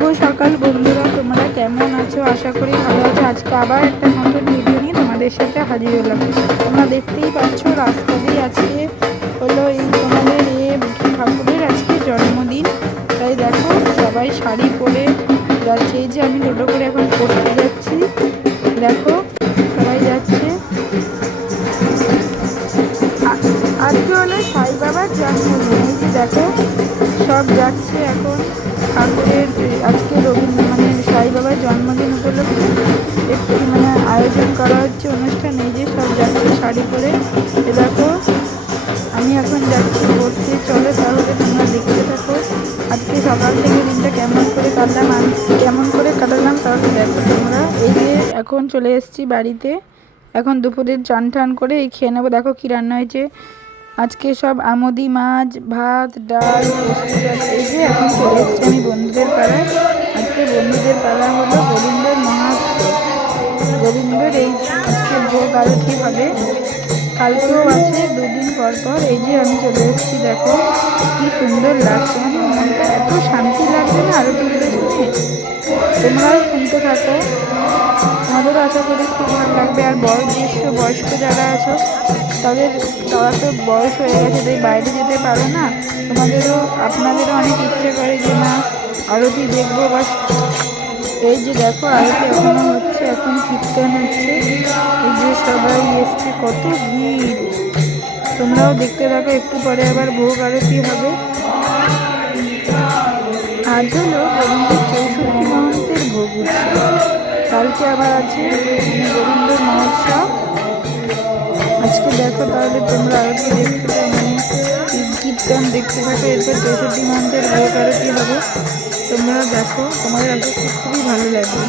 শুভ সকাল বন্ধুরা, তোমরা কেমন আছো? আশা করি ভালো আছো। আজকে আবার একটা নতুন ভিডিও নিয়ে তোমাদের সাথে হাজির হলাম। তোমরা দেখতেই পাচ্ছ, রাস্তা দিয়ে আজকে হলো এই তোমাদের এ ঠাকুরের আজকে জন্মদিন। তাই দেখো, সবাই শাড়ি পরে যাচ্ছে। এই যে আমি টোটো করে এখন পড়তে যাচ্ছি। দেখো, সবাই যাচ্ছে। আজকে হলো সাই বাবার জন্মদিন। এই যে দেখো, সব যাচ্ছে এখন। ঠাকুরের আজকে রবীন্দ্র মানে সাই বাবার জন্মদিন উপলক্ষে একটি মানে আয়োজন করা হচ্ছে, অনুষ্ঠান। এই যে সব যাচ্ছে শাড়ি পরে। এ দেখো, আমি এখন যাচ্ছি পড়তে চলো তাহলে তোমরা দেখতে থাকো। আজকে সকাল থেকে দিনটা কেমন করে কাটলাম, আমি কেমন করে কাটালাম তাহলে দেখো তোমরা। এই যে এখন চলে এসেছি বাড়িতে। এখন দুপুরের চান টান করে এই খেয়ে নেব। দেখো কী রান্না হয়েছে। আজকে সব আমদি মাছ, ভাত, ডাল এই যে এখন চলে এসেছি আমি বন্ধুদের পাড়ায়। আজকে বন্ধুদের পাড়া হলো গোবিন্দের মহাত্ম গোবিন্দর এই আজকে ভোগ আরতি হবে, কালকেও আছে, দুদিন পর পর। এই যে আমি চলে এসেছি, দেখো, কি সুন্দর লাগছে। মানে মনটা এত শান্তি লাগছে না আরতিগুলো শুনে তোমরাও শুনতে থাকো। আমাদেরও আশা করি খুব ভালো লাগবে। আর বয়োজ্যেষ্ঠ বয়স্ক যারা আছো, তাদের, তারা তো বয়স হয়ে গেছে, তাই বাইরে যেতে পারো না। তোমাদেরও, আপনাদেরও অনেক ইচ্ছে করে যে না, আরতি দেখব বা এই যে দেখো, আরতি এখনও হচ্ছে, এখন কীর্তন হচ্ছে। এই যে সবাই এসছে, কত ভিড়। তোমরাও দেখতে থাকো, একটু পরে আবার ভোগ আরতি হবে। আজ হলো গোবিন্দের চৌষট্টি ভোগ উৎসব কালকে আবার আছে গোবিন্দ মহোৎসব। আজকে দেখো তাহলে তোমরা আরতি দেখতে পাও মানে কীর্তন দেখতে থাকো এরপর চৌষট্টি মহন্তের ভোগ আরতি হবে। তোমরা দেখো, তোমাদের আজকে খুবই ভালো লাগবে।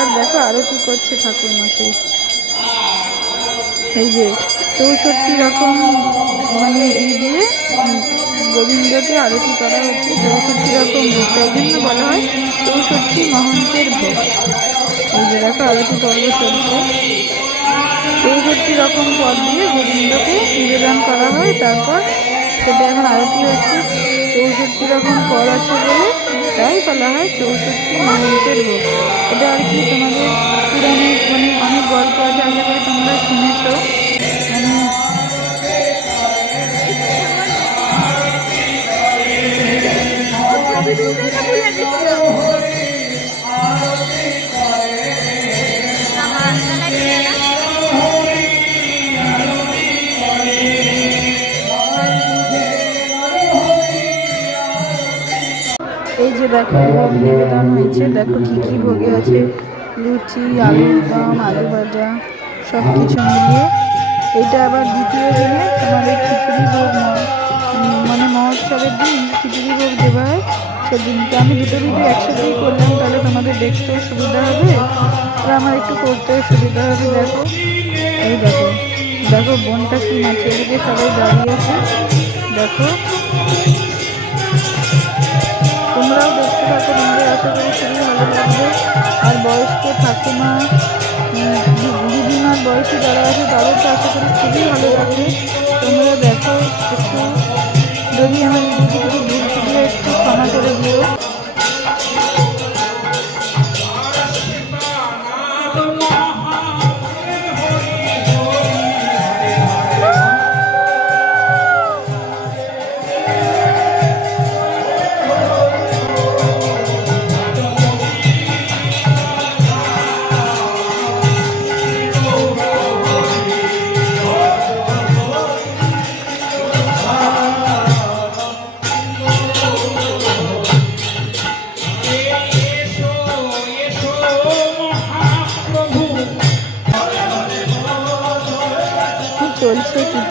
এবার দেখো আরতি করছে ঠাকুর মশাই এই যে চৌষট্টি রকম মানে ই দিয়ে গোবিন্দকে আরতি করা হচ্ছে। চৌষট্টি রকম ভোগ বলা হয় চৌষট্টি মহন্তের ভোগ। এই যে দেখো আরতি পর্ব চলছে। চৌষট্টি রকম পদ দিয়ে গোবিন্দকে নিবেদন করা হয়। তারপর সেটা এখন আরতি হচ্ছে। চৌষট্টি রকম ফল আছে বলে তাই বলা হয় চৌষট্টি মহন্তের ভোগ। এটা আর কি তোমাদের পুরাণে মানে অনেক গল্প আছে, আশা করি তোমরা শুনেছ। যে দেখো ভোগ নিবেদন হয়েছে দেখো কি কি ভোগে আছে। লুচি আলুর দম আলু ভাজা সব কিছু মিলিয়ে। এটা আবার দ্বিতীয় দিনে তোমাদের খিচুড়ি ভোগ ম- উম, মানে সেদিনকে আমি দুটো ভিডিও একসাথেই করলাম তাহলে তোমাদের দেখতেও সুবিধা হবে। আর আমার একটু করতেও সুবিধা হবে দেখো। এই দেখো দেখো বোনটা কি নাচে এদিকে সবাই দাঁড়িয়ে আছে। দেখো। তোমরাও দেখতে থাকো তোমাদের আশা করি খুবই ভালো লাগবে আর বয়স্ক ঠাকুমা দিদিমার বয়সে যারা আছে তাদের তো আশা করি খুবই ভালো লাগবে তোমরা দেখো একটু, যদি আমার ভিডিওটি কিছু ভুল একটু ক্ষমা করে দিও।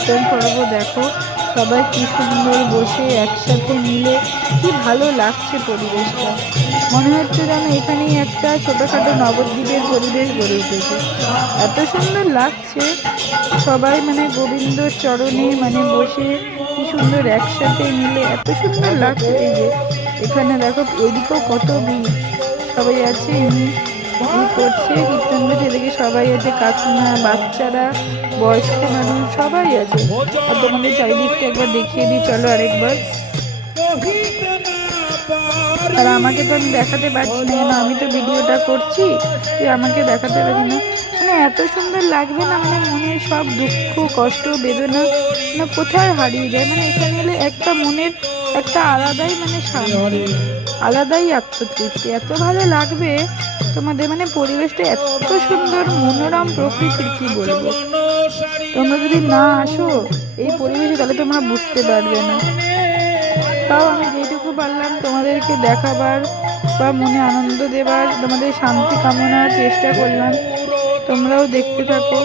কীর্তন পর্ব দেখো। সবাই কি সুন্দর বসে একসাথে মিলে কি ভালো লাগছে পরিবেশটা। মনে হচ্ছে যেন এখানেই একটা ছোটোখাটো নবদ্বীপের পরিবেশ গড়ে উঠেছে। এত সুন্দর লাগছে। সবাই মানে গোবিন্দর চরণে মানে বসে কি সুন্দর একসাথে মিলে এত সুন্দর লাগছে যে। এখানে দেখো, এদিকেও কত ভিড়। সবাই আছে, এমনি করছে। কীর্তন করছে এদিকে সবাই আছে, কাকিমা, বাচ্চারা, বয়স্ক মানুষ, সবাই আছে। আর তোমাদের চারিদিকটা একবার দেখিয়ে দিই, চলো আরেকবার। আর আমাকে তো আমি দেখাতে পারছি না, কেন? আমি তো ভিডিওটা করছি, তুই আমাকে দেখাতে পারি না। মানে এত সুন্দর লাগবে না মানে মনের সব দুঃখ, কষ্ট, বেদনা না কোথায় হারিয়ে যায়? মানে এখানে এলে একটা মনের একটা আলাদাই মানে আলাদাই আত্মতৃপ্তি। এত ভালো লাগবে তোমাদের মানে পরিবেশটা এত সুন্দর, মনোরম প্রকৃতির, কি বলব? তোমরা যদি না আসো এই পরিবেশে, তাহলে তোমরা বুঝতে পারবে না। তাও আমি যেটুকু পারলাম তোমাদেরকে দেখাবার বা মনে আনন্দ দেবার, তোমাদের শান্তি কামনার চেষ্টা করলাম। তোমরাও দেখতে থাকো।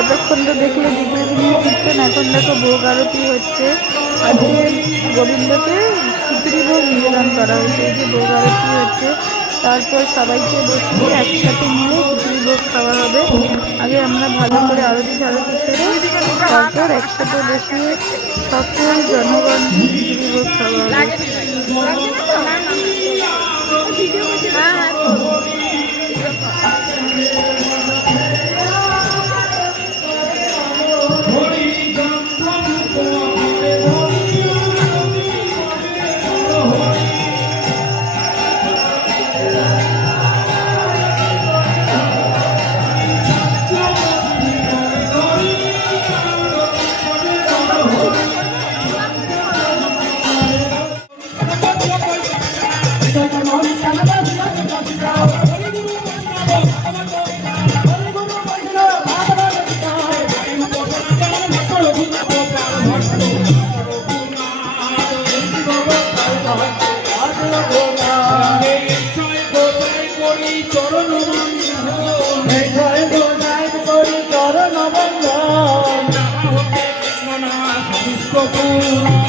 এতক্ষণ তো দেখলে দিনের কীর্তন এখন দেখো ভোগ আরতি হচ্ছে। আজকে গোবিন্দকে ভোগ নিবেদন করা হয়েছে যে ভোগ আরতি হচ্ছে। তারপর সবাইকে বসিয়ে একসাথে খিচুড়ি ভোগ খাওয়া হবে। আগে আমরা ভালো করে আরতি আরও ছেড়ে তারপর একসাথে বসিয়ে সকল জনগণ ভোগ খাওয়া হবে। locura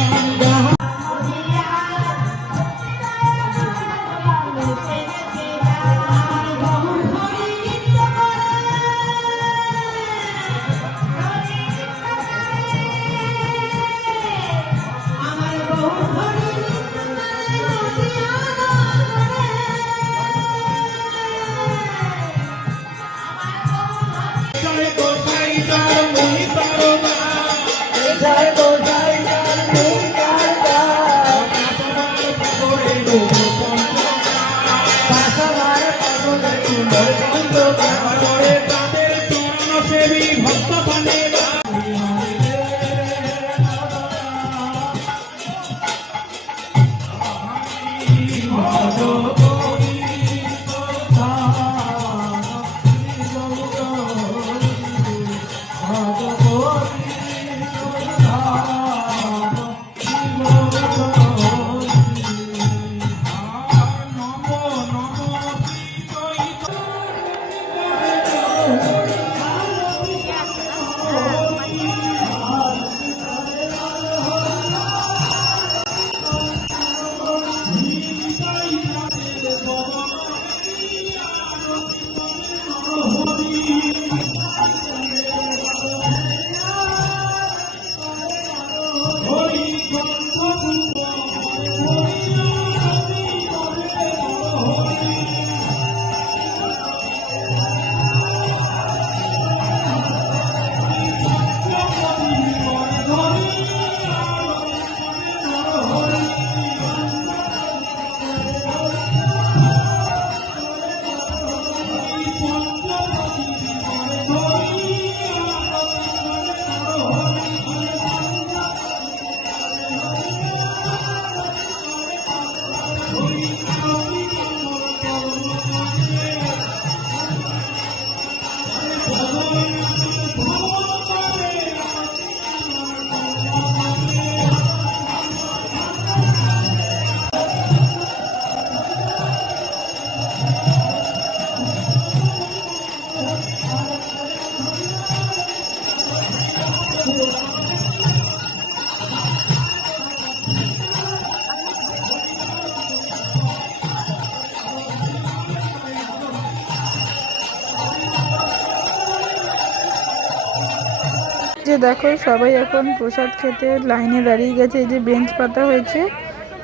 যে দেখো, সবাই এখন প্রসাদ খেতে লাইনে দাঁড়িয়ে গেছে, এই যে বেঞ্চ পাতা হয়েছে।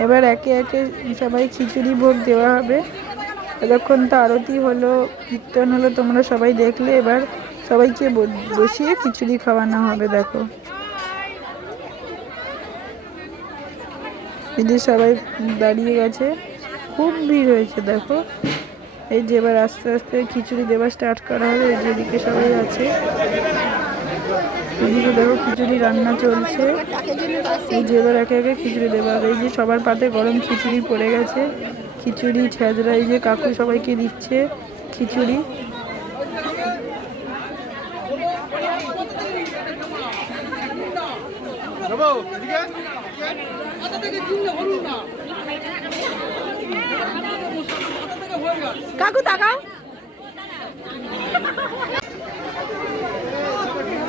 এবার একে একে সবাই খিচুড়ি ভোগ দেওয়া হবে। এতক্ষণ তো আরতি হলো, কীর্তন হলো, তোমরা সবাই দেখলে। এবার সবাইকে বসিয়ে খিচুড়ি খাওয়ানো হবে, দেখো। এই যে সবাই দাঁড়িয়ে গেছে, খুব ভিড় হয়েছে, দেখো। এই যে এবার আস্তে আস্তে খিচুড়ি দেওয়া স্টার্ট করা হবে, এই যে এদিকে সবাই আছে। এদিকে দেখো খিচুড়ি রান্না চলছে। এই যে এবার একে একে খিচুড়ি হবে এই যে সবার পাতে গরম খিচুড়ি পড়ে গেছে। খিচুড়ি, ছেঁচড়া, এই যে কাকু সবাইকে দিচ্ছে খিচুড়ি। কাকু তাকাও।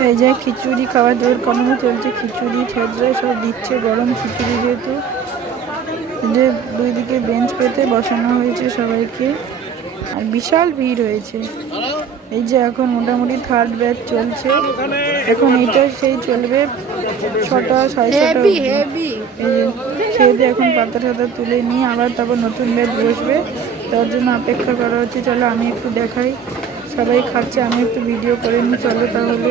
এই যে খিচুড়ি খাওয়ার জোর কমানো চলছে। খিচুড়ি ছেঁচড়া সব দিচ্ছে। গরম খিচুড়ি যেহেতু যে দুই দিকে বেঞ্চ পেতে বসানো হয়েছে সবাইকে। আর বিশাল ভিড় হয়েছে এই যে এখন মোটামুটি থার্ড ব্যাচ চলছে। এখন এইটা সেই চলবে ছটা সাড়ে ছটা। এই যে খেয়ে দিয়ে এখন পাতা টাতা তুলে নিয়ে আবার তারপর নতুন ব্যাচ বসবে। তার জন্য অপেক্ষা করা হচ্ছে। চলো আমি একটু দেখাই। সবাই খাচ্ছে আমি একটু ভিডিও করে নিই। চলো তাহলে।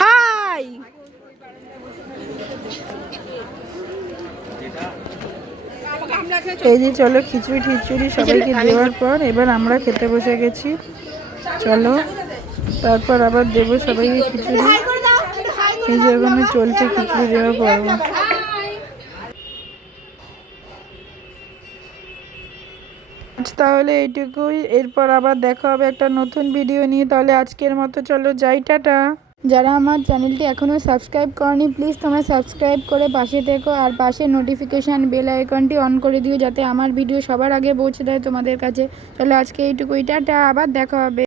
হাই এই যে চলো খিচুড়ি টিচুড়ি সবাইকে দেওয়ার পর। এবার আমরা খেতে বসে গেছি। চলো তারপর আবার দেবো সবাইকে খিচুড়ি। এই যে চলছে খিচুড়ি দেওয়ার পর্ব। তাহলে এইটুকুই। এরপর আবার দেখা হবে একটা নতুন ভিডিও নিয়ে। তাহলে আজকের মতো চলো, যাই, টাটা। যারা আমার চ্যানেলটি এখনও সাবস্ক্রাইব করনি প্লিজ তোমরা সাবস্ক্রাইব করে পাশে থেকো আর পাশে নোটিফিকেশান বেল আইকনটি অন করে দিও যাতে আমার ভিডিও সবার আগে পৌঁছে দেয় তোমাদের কাছে। তাহলে আজকে এইটুকুই। টাটা, আবার দেখা হবে।